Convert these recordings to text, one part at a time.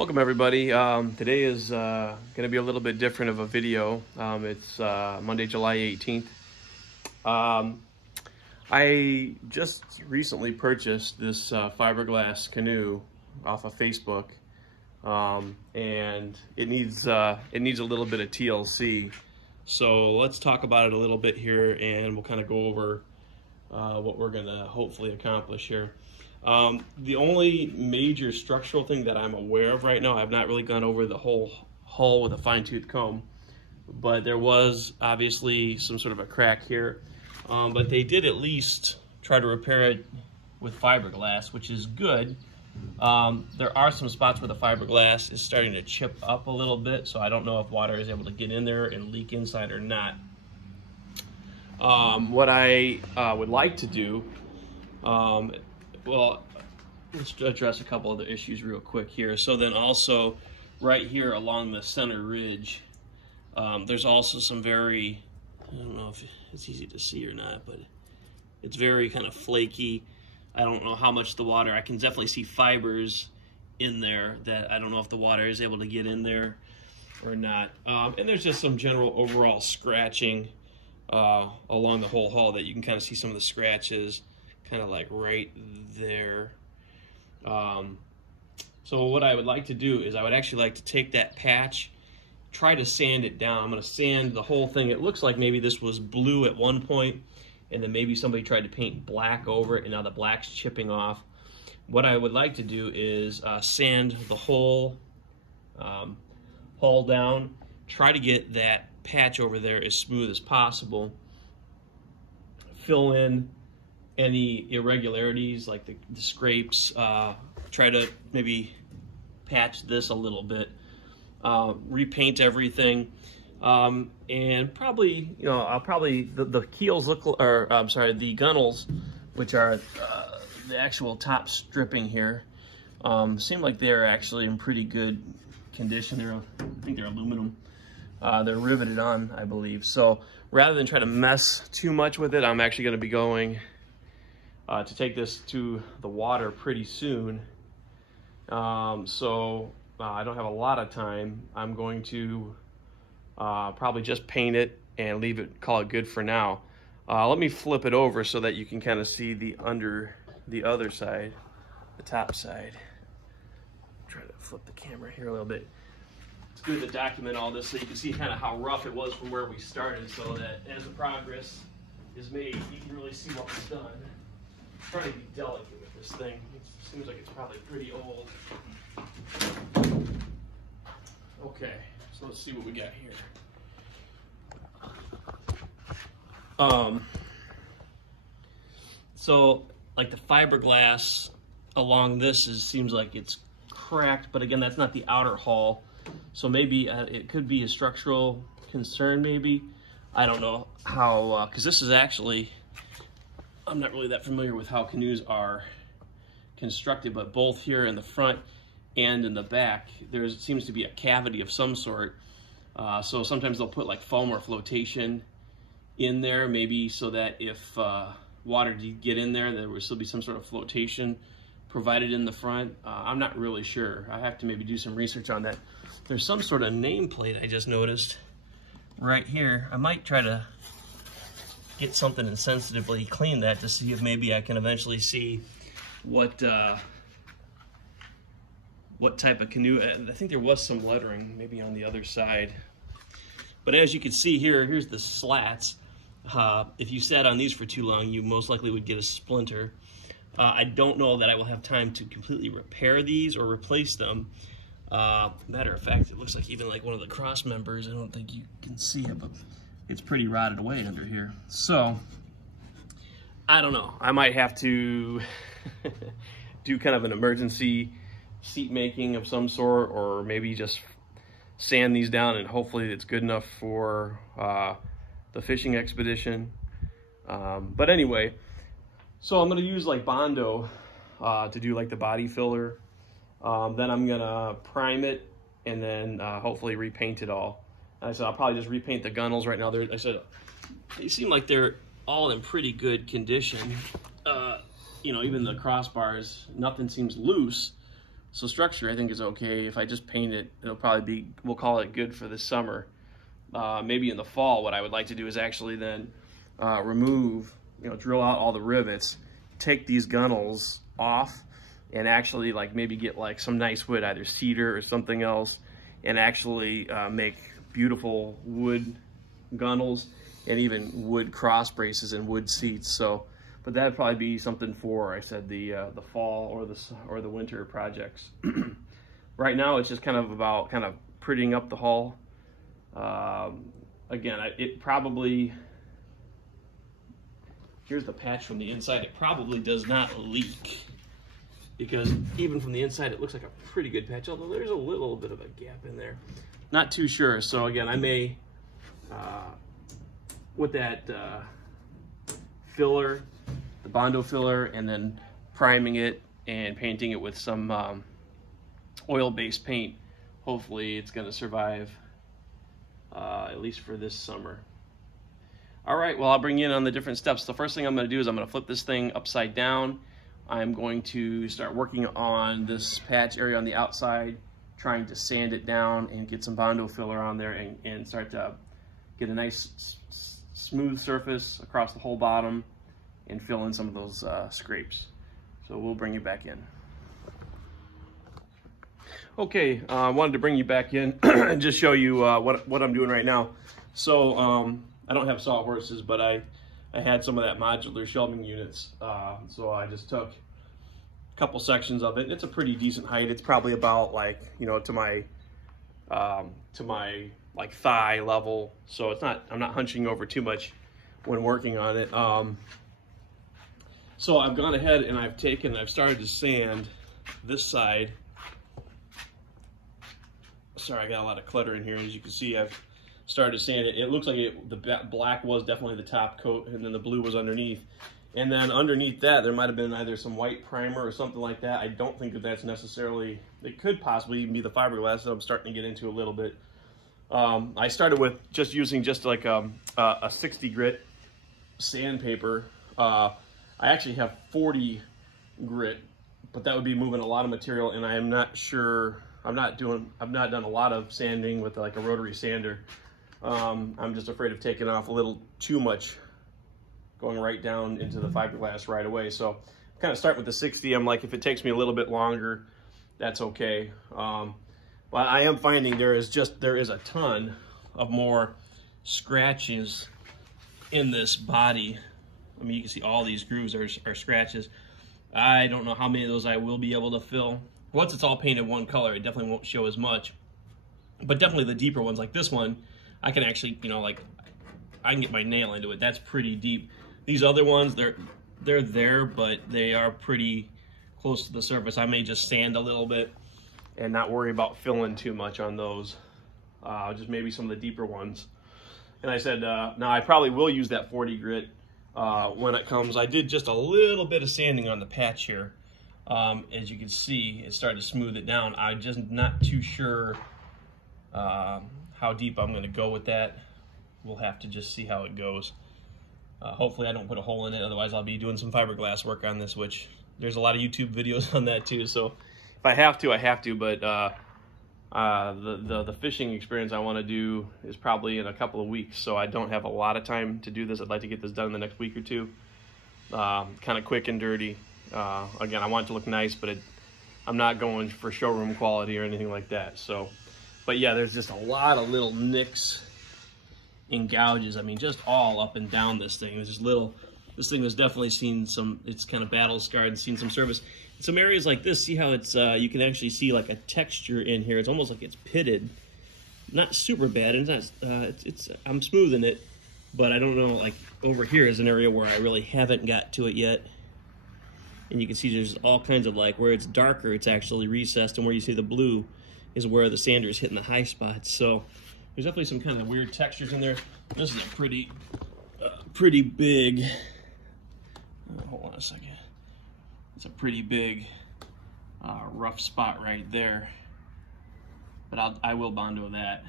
Welcome everybody. Today is going to be a little bit different of a video. It's Monday, July 18th. I just recently purchased this fiberglass canoe off of Facebook, and it needs a little bit of TLC. So let's talk about it a little bit here, and we'll kind of go over what we're going to hopefully accomplish here. The only major structural thing that I'm aware of right now, I've not really gone over the whole hull with a fine-tooth comb, but there was obviously some sort of a crack here. But they did at least try to repair it with fiberglass, which is good. There are some spots where the fiberglass is starting to chip up a little bit, so I don't know if water is able to get in there and leak inside or not. What I would like to do, well, let's address a couple other issues real quick here. So then also right here along the center ridge, there's also some very, I don't know if it's easy to see or not, but it's very kind of flaky. I don't know how much the water, I can definitely see fibers in there that I don't know if the water is able to get in there or not. And there's just some general overall scratching along the whole hull that you can kind of see some of the scratches kind of like right there. So what I would like to do is I would actually like to take that patch, try to sand it down. I'm going to sand the whole thing. It looks like maybe this was blue at one point, and then maybe somebody tried to paint black over it, and now the black's chipping off. What I would like to do is sand the whole hull down, try to get that patch over there as smooth as possible, fill in any irregularities like the scrapes, try to maybe patch this a little bit, repaint everything, and probably, you know, I'll probably, the keels look, or I'm sorry, the gunnels, which are the actual top stripping here, seem like they're actually in pretty good condition. I think they're aluminum. They're riveted on, I believe. So rather than try to mess too much with it, I'm actually going to be going to take this to the water pretty soon. So I don't have a lot of time. I'm going to probably just paint it and leave it, call it good for now. Let me flip it over so that you can kind of see the other side, the top side. Try to flip the camera here a little bit. It's good to document all this so you can see kind of how rough it was from where we started, so that as the progress is made, you can really see what was done. Trying to be delicate with this thing. It seems like it's probably pretty old. Okay, so let's see what we got here. So like the fiberglass along this seems like it's cracked, but again, that's not the outer hull. So maybe it could be a structural concern, maybe. I don't know how, because this is actually, I'm not really that familiar with how canoes are constructed, but both here in the front and in the back, there seems to be a cavity of some sort. So sometimes they'll put like foam or flotation in there, maybe so that if water did get in there, there would still be some sort of flotation provided in the front. I'm not really sure. I have to maybe do some research on that. There's some sort of nameplate I just noticed right here. I might try to get something and sensitively clean that to see if maybe I can eventually see what type of canoe. I think there was some lettering maybe on the other side. But as you can see here, here's the slats. If you sat on these for too long, you most likely would get a splinter. I don't know that I will have time to completely repair these or replace them. Matter of fact, it looks like even like one of the cross members, I don't think you can see it, but it's pretty rotted away under here. So, I don't know. I might have to do kind of an emergency seat making of some sort, or maybe just sand these down and hopefully it's good enough for the fishing expedition. But anyway, so I'm going to use like Bondo to do like the body filler. Then I'm going to prime it and then hopefully repaint it all. I said I'll probably just repaint the gunnels right now. I said they seem like they're all in pretty good condition. You know, even the crossbars, nothing seems loose, So structure I think is okay. If I just paint it, it'll probably be, we'll call it good for this summer. Maybe in the fall, what I would like to do is actually then remove, drill out all the rivets, take these gunnels off, and actually like maybe get like some nice wood, either cedar or something else, and actually make beautiful wood gunnels and even wood cross braces and wood seats. So, but that'd probably be something for, I said, the fall or the winter projects. Right now, it's just kind of about kind of prettying up the hull. Again, it probably, here's the patch from the inside. It probably does not leak, because even from the inside, it looks like a pretty good patch, although there's a little bit of a gap in there. Not too sure. So again, I may, with that filler, the Bondo filler, and then priming it and painting it with some oil-based paint, hopefully it's going to survive at least for this summer. All right, well, I'll bring you in on the different steps. The first thing I'm going to do is I'm going to flip this thing upside down. I'm going to start working on this patch area on the outside, trying to sand it down and get some Bondo filler on there and start to get a nice smooth surface across the whole bottom and fill in some of those scrapes. So we'll bring you back in. Okay, I wanted to bring you back in and just show you what I'm doing right now. So I don't have sawhorses, but I had some of that modular shelving units. So I just took a couple sections of it. It's a pretty decent height. It's probably about like, to my like thigh level. So it's not, I'm not hunching over too much when working on it. So I've gone ahead and I've started to sand this side. Sorry, I got a lot of clutter in here. As you can see, I've started to sand it. It looks like the black was definitely the top coat, and then the blue was underneath. And then underneath that, there might have been either some white primer or something like that. I don't think that that's necessarily, it could possibly even be the fiberglass that I'm starting to get into a little bit. I started with just using just like a 60 grit sandpaper. I actually have 40 grit, but that would be moving a lot of material, and I am not sure, I've not done a lot of sanding with like a rotary sander. I'm just afraid of taking off a little too much, going right down into the fiberglass right away. So I'm kind of start with the 60. I'm like, if it takes me a little bit longer, that's okay. But I am finding there is a ton of more scratches in this body. I mean, you can see all these grooves are scratches. I don't know how many of those I will be able to fill. Once it's all painted one color, it definitely won't show as much. But definitely the deeper ones, like this one, I can actually, like, I can get my nail into it. That's pretty deep. These other ones, they're there, but they are pretty close to the surface. I may just sand a little bit and not worry about filling too much on those. Just maybe some of the deeper ones. And I said, now I probably will use that 40 grit when it comes. I did just a little bit of sanding on the patch here. As you can see, it started to smooth it down. I'm just not too sure how deep I'm going to go with that. We'll have to just see how it goes. Hopefully I don't put a hole in it, otherwise I'll be doing some fiberglass work on this, which there's a lot of YouTube videos on that too. So if I have to, I have to, but the fishing experience I want to do is probably in a couple of weeks, so I don't have a lot of time to do this. I'd like to get this done in the next week or two. Kind of quick and dirty. Again, I want it to look nice, but I'm not going for showroom quality or anything like that. So, but yeah, there's just a lot of little nicks and gouges. I mean, just all up and down this thing. There's just little, this thing has definitely seen some, it's kind of battle scarred and seen some service. In some areas like this, see how it's, you can actually see like a texture in here. It's almost like it's pitted. Not super bad, it's not, I'm smoothing it, but I don't know, like over here is an area where I really haven't got to it yet. And you can see there's all kinds of, like, where it's darker, it's actually recessed, and where you see the blue is where the sander is hitting the high spots. So there's definitely some kind of weird textures in there. This is a pretty big, hold on a second. It's a pretty big rough spot right there. But I will Bondo that.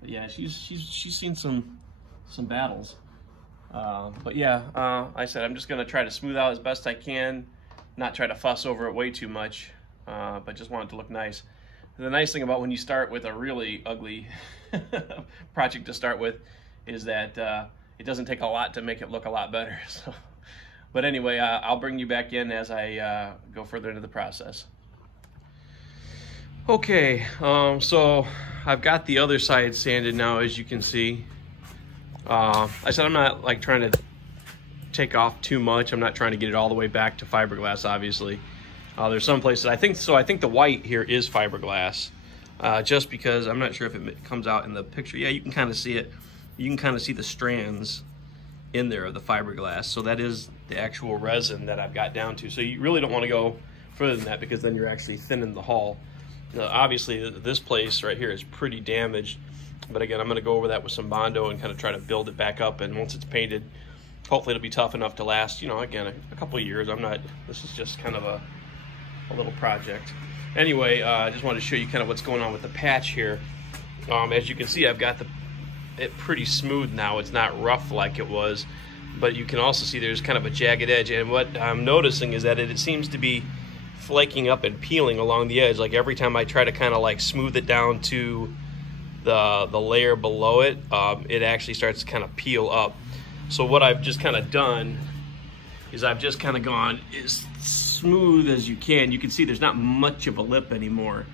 But yeah, she's seen some battles. But yeah, I said I'm just gonna try to smooth out as best I can, not try to fuss over it way too much. but just want it to look nice. And the nice thing about when you start with a really ugly project to start with is that it doesn't take a lot to make it look a lot better. So, but anyway, I'll bring you back in as I go further into the process. Okay, so I've got the other side sanded now, as you can see. I said I'm not like trying to take off too much. I'm not trying to get it all the way back to fiberglass, obviously. There's some places I think the white here is fiberglass, just because I'm not sure if it comes out in the picture. Yeah, you can kind of see it. You can kind of see the strands in there of the fiberglass. So that is the actual resin that I've got down to. So you really don't want to go further than that, because then you're actually thinning the hull. Now, obviously, this place right here is pretty damaged. But again, I'm going to go over that with some Bondo and kind of try to build it back up. And once it's painted, hopefully it'll be tough enough to last, you know, again, a couple of years. This is just kind of a little project. Anyway, I just wanted to show you kind of what's going on with the patch here. As you can see, I've got it pretty smooth now. It's not rough like it was, but you can also see there's kind of a jagged edge. And what I'm noticing is that it seems to be flaking up and peeling along the edge. Like every time I try to kind of like smooth it down to the layer below it, it actually starts to kind of peel up. So what I've just kind of done is I've just kind of gone as smooth as you can. You can see there's not much of a lip anymore.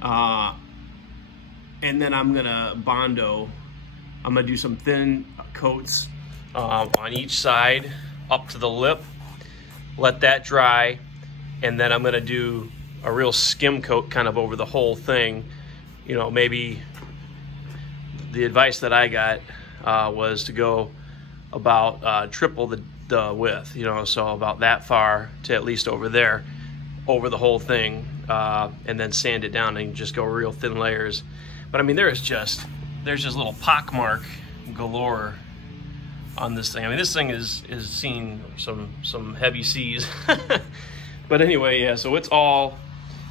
And then I'm gonna Bondo. I'm gonna do some thin coats on each side up to the lip, let that dry, and then I'm gonna do a real skim coat kind of over the whole thing. You know, maybe the advice that I got was to go about triple the width, you know, so about that far to at least over there, over the whole thing, and then sand it down and just go real thin layers. But I mean, there's just little pockmark galore on this thing. I mean, this thing is seen some heavy seas. But anyway, yeah, so it's all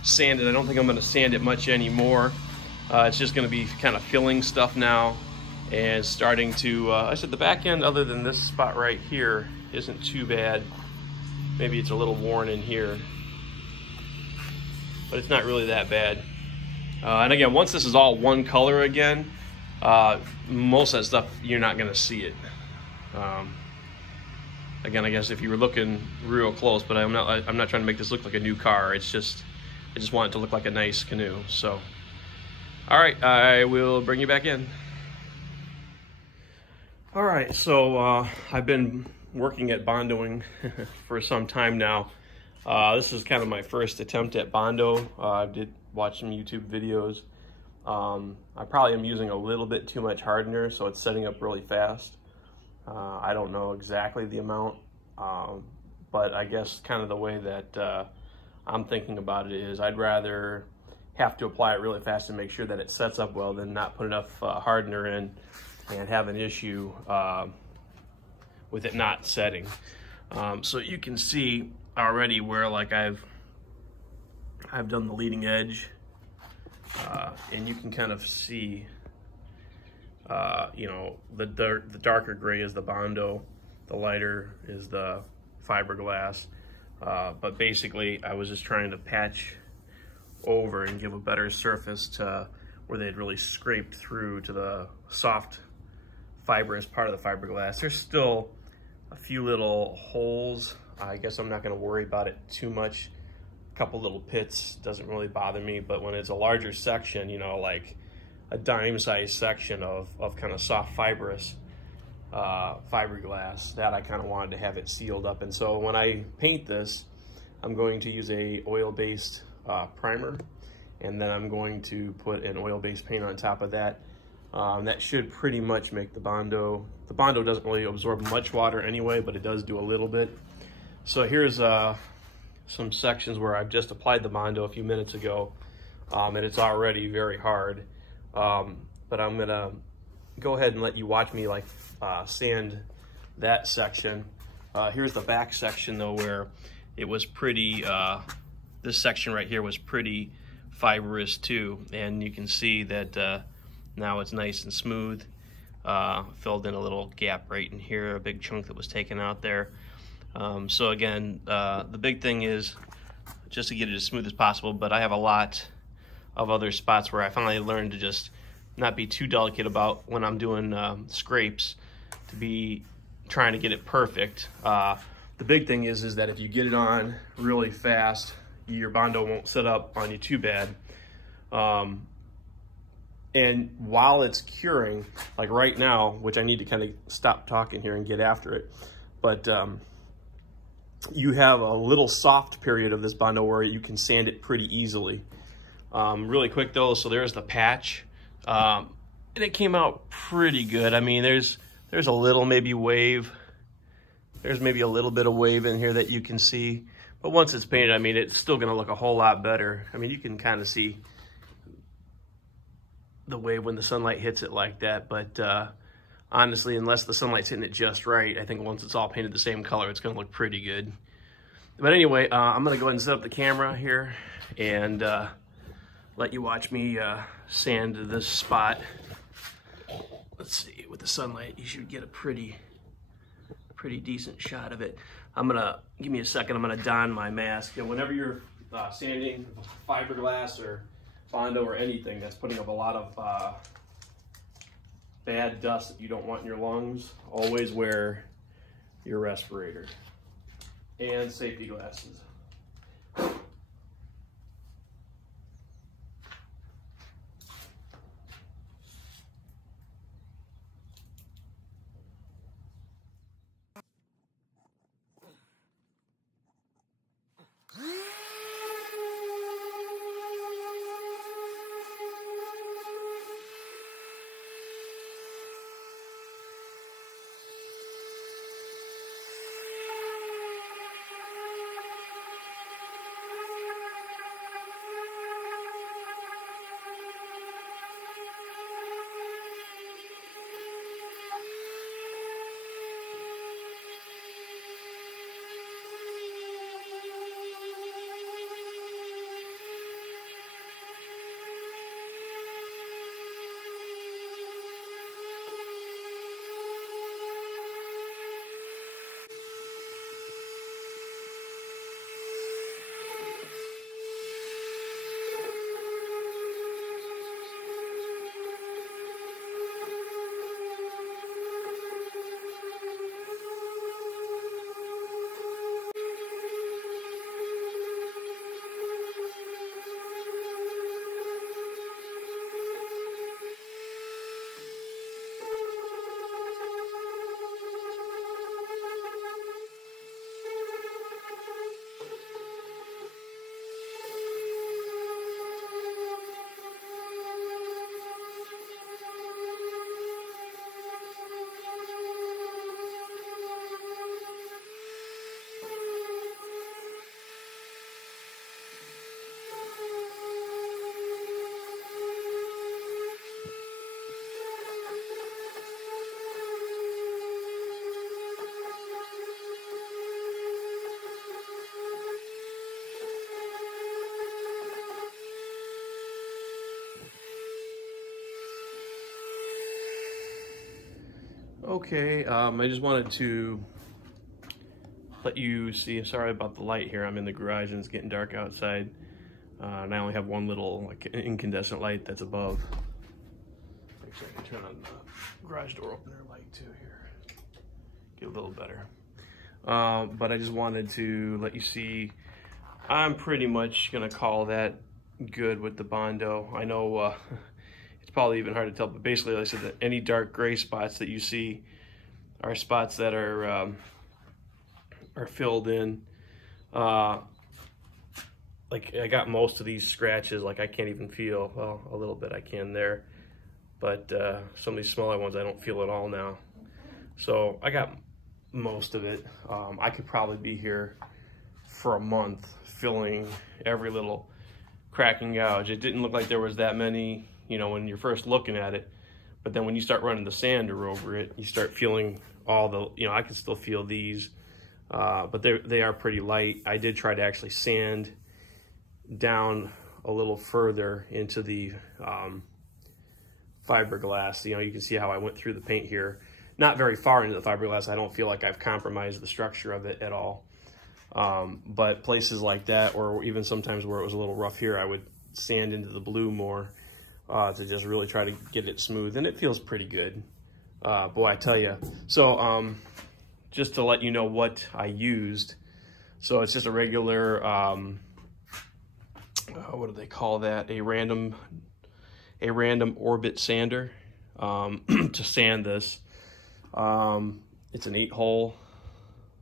sanded. I don't think I'm going to sand it much anymore. It's just going to be kind of filling stuff now and starting to, I said the back end, other than this spot right here, isn't too bad. Maybe it's a little worn in here, but it's not really that bad. And again, once this is all one color again, most of that stuff, you're not going to see it. Again, I guess if you were looking real close, but I'm not trying to make this look like a new car. It's just, I just want it to look like a nice canoe. So, all right, I will bring you back in. All right, so I've been working at Bondoing for some time now. This is kind of my first attempt at Bondo. I did watch some YouTube videos. I probably am using a little bit too much hardener, so it's setting up really fast. I don't know exactly the amount, but I guess kind of the way that I'm thinking about it is I'd rather have to apply it really fast and make sure that it sets up well than not put enough hardener in and have an issue with it not setting. So you can see already where like I've done the leading edge, and you can kind of see you know, the darker gray is the Bondo, the lighter is the fiberglass. But basically I was just trying to patch over and give a better surface to where they'd really scraped through to the soft fibrous part of the fiberglass. There's still a few little holes. I guess I'm not going to worry about it too much. A couple little pits doesn't really bother me, but when it's a larger section, you know, like a dime-sized section of kind of soft fibrous fiberglass, that I kind of wanted to have it sealed up. And so when I paint this, I'm going to use a oil-based primer, and then I'm going to put an oil-based paint on top of that. That should pretty much make the Bondo. The Bondo doesn't really absorb much water anyway, but it does do a little bit. So here's some sections where I've just applied the Bondo a few minutes ago, and it's already very hard. But I'm gonna go ahead and let you watch me like sand that section. Here's the back section though, where it was pretty, this section right here was pretty fibrous too, and you can see that now it's nice and smooth. Filled in a little gap right in here, a big chunk that was taken out there. So again, the big thing is just to get it as smooth as possible, but I have a lot of other spots where I finally learned to just not be too delicate about when I'm doing scrapes, to be trying to get it perfect. The big thing is that if you get it on really fast, your Bondo won't set up on you too bad. And while it's curing, like right now, which I need to kind of stop talking here and get after it, but you have a little soft period of this Bondo where you can sand it pretty easily. Really quick though, so there's the patch, and it came out pretty good. I mean, there's a little maybe wave. There's maybe a little bit of wave in here that you can see, but once it's painted, I mean, it's still gonna look a whole lot better. I mean, you can kind of see the wave when the sunlight hits it like that, but honestly, unless the sunlight's hitting it just right, I think once it's all painted the same color, it's gonna look pretty good. But anyway, I'm gonna go ahead and set up the camera here and let you watch me sand this spot. Let's see, with the sunlight, you should get a pretty decent shot of it. Give me a second, I'm gonna don my mask. And whenever you're sanding fiberglass or Bondo or anything that's putting up a lot of bad dust that you don't want in your lungs, always wear your respirator and safety glasses. Okay, I just wanted to let you see, sorry about the light here, I'm in the garage and it's getting dark outside, and I only have one little incandescent light that's above. Actually, I can turn on the garage door opener light too here, get a little better. But I just wanted to let you see, I'm pretty much gonna call that good with the Bondo. I know it's probably even hard to tell, but basically, like I said, that any dark gray spots that you see are spots that are filled in. Like I got most of these scratches, like I can't even feel, well, a little bit I can there, but some of these smaller ones I don't feel at all now. So I got most of it. I could probably be here for a month filling every little crack and gouge. It didn't look like there was that many, you know, when you're first looking at it, but then when you start running the sander over it, you start feeling all the, you know, I can still feel these, but they are pretty light. I did try to actually sand down a little further into the fiberglass. You know, you can see how I went through the paint here. Not very far into the fiberglass. I don't feel like I've compromised the structure of it at all. But places like that, or even sometimes where it was a little rough here, I would sand into the blue more to just really try to get it smooth, and it feels pretty good. Boy, I tell you. So just to let you know what I used, so it's just a regular, what do they call that? A random orbit sander to sand this. It's an 8-hole,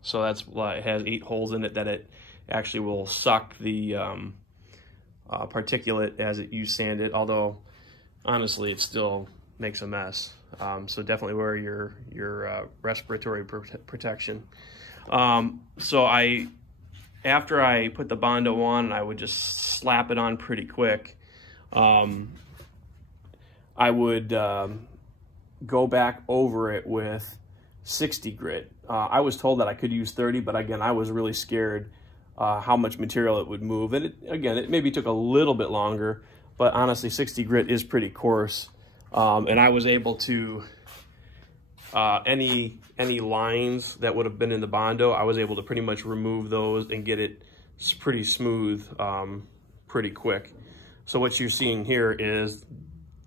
so that's why it has 8 holes in it, that it actually will suck the particulate as you sand it, although honestly it still makes a mess. So definitely wear your respiratory protection. So after I put the Bondo on, I would just slap it on pretty quick. I would go back over it with 60 grit. I was told that I could use 30, but again, I was really scared how much material it would move. And it maybe took a little bit longer, but honestly, 60 grit is pretty coarse. And I was able to, any lines that would have been in the Bondo, I was able to pretty much remove those and get it pretty smooth pretty quick. So what you're seeing here is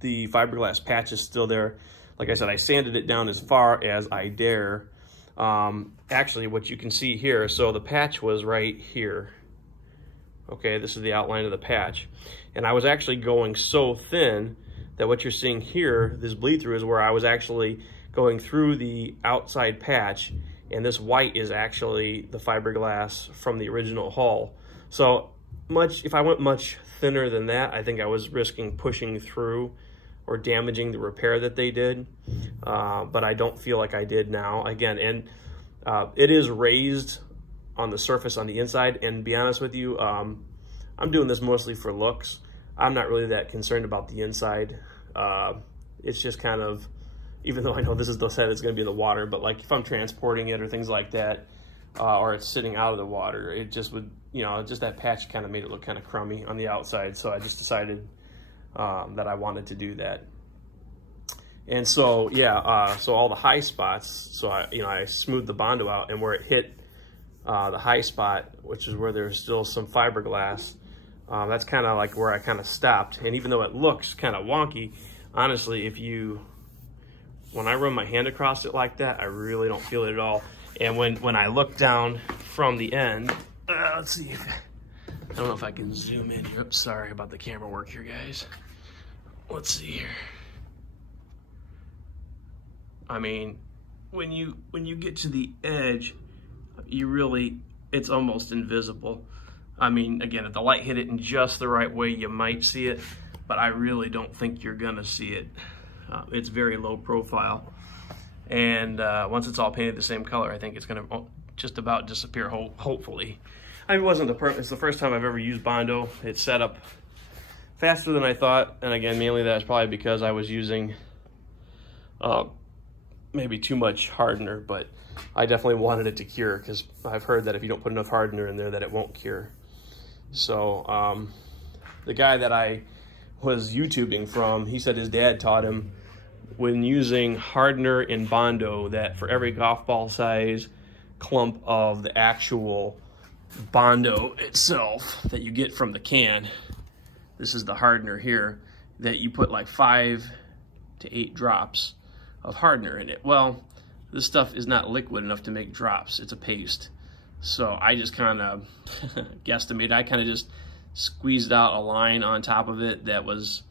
the fiberglass patch is still there. Like I said, I sanded it down as far as I dare. Actually, what you can see here, so the patch was right here. Okay, this is the outline of the patch. And I was actually going so thin that what you're seeing here, this bleed through, is where I was actually going through the outside patch, and this white is actually the fiberglass from the original hull. So if I went much thinner than that, I think I was risking pushing through or damaging the repair that they did, but I don't feel like I did now. Again, and it is raised on the surface on the inside, and to be honest with you, I'm doing this mostly for looks. I'm not really that concerned about the inside. It's just kind of, even though I know this is the set that's going to be in the water, but like if I'm transporting it or things like that, or it's sitting out of the water, it just would, just that patch kind of made it look kind of crummy on the outside. So I just decided that I wanted to do that. And so, yeah, so all the high spots, so I smoothed the Bondo out, and where it hit the high spot, which is where there's still some fiberglass, that's kind of like where I kind of stopped. And even though it looks kind of wonky, honestly, when I run my hand across it like that, I really don't feel it at all. And when I look down from the end, let's see I don't know if I can zoom in here. Oops, sorry about the camera work here, guys. Let's see here. I mean, when you get to the edge, it's almost invisible. I mean, again, if the light hit it in just the right way, you might see it, but I really don't think you're gonna see it. It's very low profile. And once it's all painted the same color, I think it's gonna just about disappear, hopefully. I mean, it's the first time I've ever used Bondo. It's set up faster than I thought. And again, mainly that's probably because I was using maybe too much hardener, but I definitely wanted it to cure, because I've heard that if you don't put enough hardener in there that it won't cure. So the guy that I was YouTubing from, he said his dad taught him, when using hardener in Bondo, that for every golf ball size clump of the actual Bondo itself that you get from the can, this is the hardener here, that you put like 5 to 8 drops of hardener in it. Well, this stuff is not liquid enough to make drops. It's a paste. So I just kind of guesstimated. I kind of just squeezed out a line on top of it that was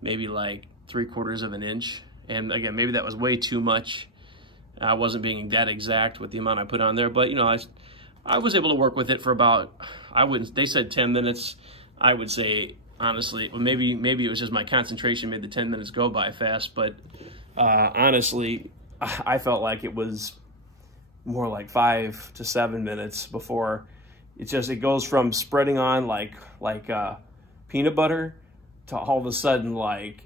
maybe like 3/4 of an inch. And again, maybe that was way too much. I wasn't being that exact with the amount I put on there, but I was able to work with it for about, they said 10 minutes. I would say, honestly, well, maybe it was just my concentration made the 10 minutes go by fast, but honestly, I felt like it was more like 5 to 7 minutes before it goes from spreading on like peanut butter to all of a sudden like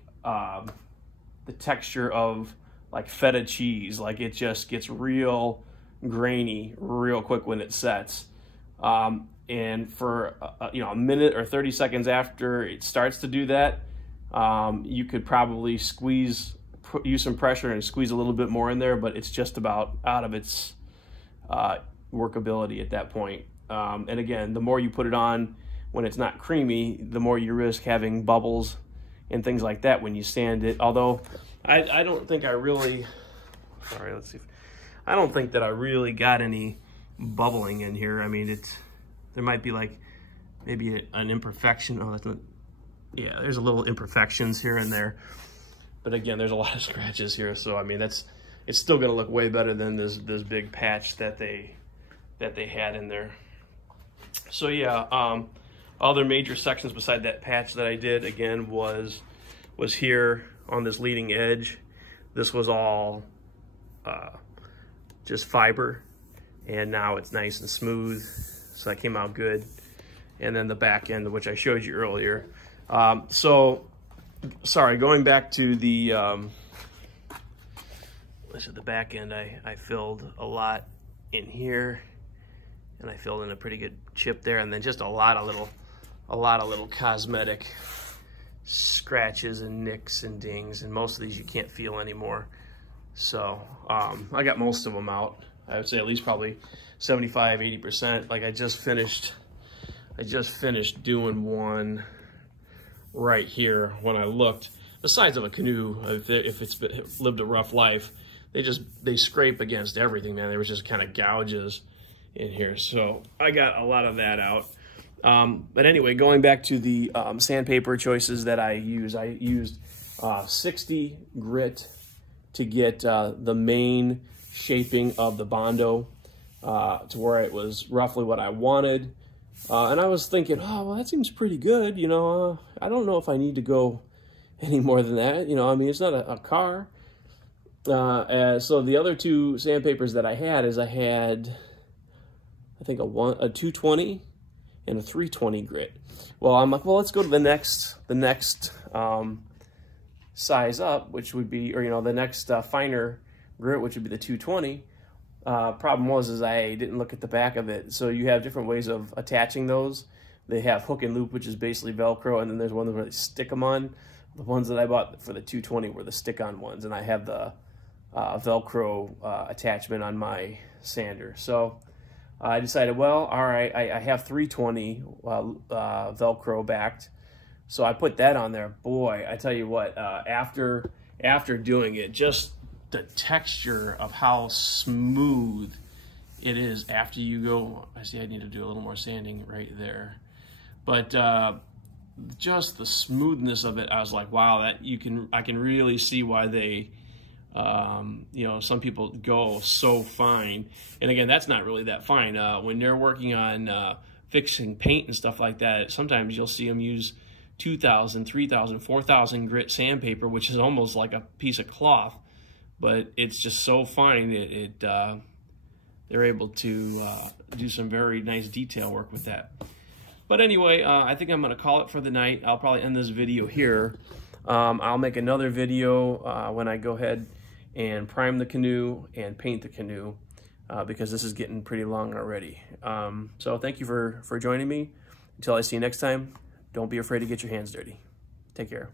the texture of like feta cheese. Like it just gets real grainy real quick when it sets. And for a minute or 30 seconds after it starts to do that, you could probably use some pressure and squeeze a little bit more in there, but it's just about out of its workability at that point. And again, the more you put it on when it's not creamy, the more you risk having bubbles and things like that when you sand it. Although I don't think I really, sorry, let's see. I don't think that I really got any bubbling in here. I mean, there might be like maybe an imperfection. Oh, that's not, yeah, there's a little imperfections here and there. But again, there's a lot of scratches here. So, I mean, it's still gonna look way better than this big patch that they had in there. So yeah, other major sections beside that patch that I did, again, was here on this leading edge. This was all just fiber, and now it's nice and smooth, so that came out good. And then the back end, which I showed you earlier. So, sorry, going back to the back end, I filled a lot in here, and I filled in a pretty good chip there, and then just a lot of little cosmetic scratches and nicks and dings, and most of these you can't feel anymore. So I got most of them out. I would say at least probably 75–80%. Like I just finished doing one right here when I looked. The sides of a Canoe, if it's lived a rough life, they scrape against everything, man. There was just kind of gouges in here. So I got a lot of that out. But anyway, going back to the sandpaper choices that I used 60 grit to get the main shaping of the Bondo to where it was roughly what I wanted. And I was thinking, oh, well, that seems pretty good. You know, I don't know if I need to go any more than that. You know, I mean, it's not a car. So the other two sandpapers that I had is I had, I think, a 220 and a 320 grit. Well, I'm like, well, let's go to the next size up, which would be, or, you know, the next finer grit, which would be the 220. Problem was I didn't look at the back of it. So you have different ways of attaching those. They have hook and loop, which is basically Velcro, and then there's one where they stick them on. The ones that I bought for the 220 were the stick-on ones, and I have the Velcro attachment on my sander. So I decided, well, all right, I have 320 Velcro backed, so I put that on there. Boy, I tell you what, after doing it, just the texture of how smooth it is after you go. I see I need to do a little more sanding right there, but just the smoothness of it, I was like, wow, I can really see why they you know, some people go so fine. And again, that's not really that fine. When they're working on fixing paint and stuff like that, sometimes you'll see them use 2,000, 3,000, 4,000 grit sandpaper, which is almost like a piece of cloth, but it's just so fine they're able to do some very nice detail work with that. But anyway, I think I'm going to call it for the night. I'll probably end this video here. I'll make another video when I go ahead and prime the Canoe and paint the Canoe because this is getting pretty long already. So thank you for joining me. Until I see you next time, don't be afraid to get your hands dirty. Take care.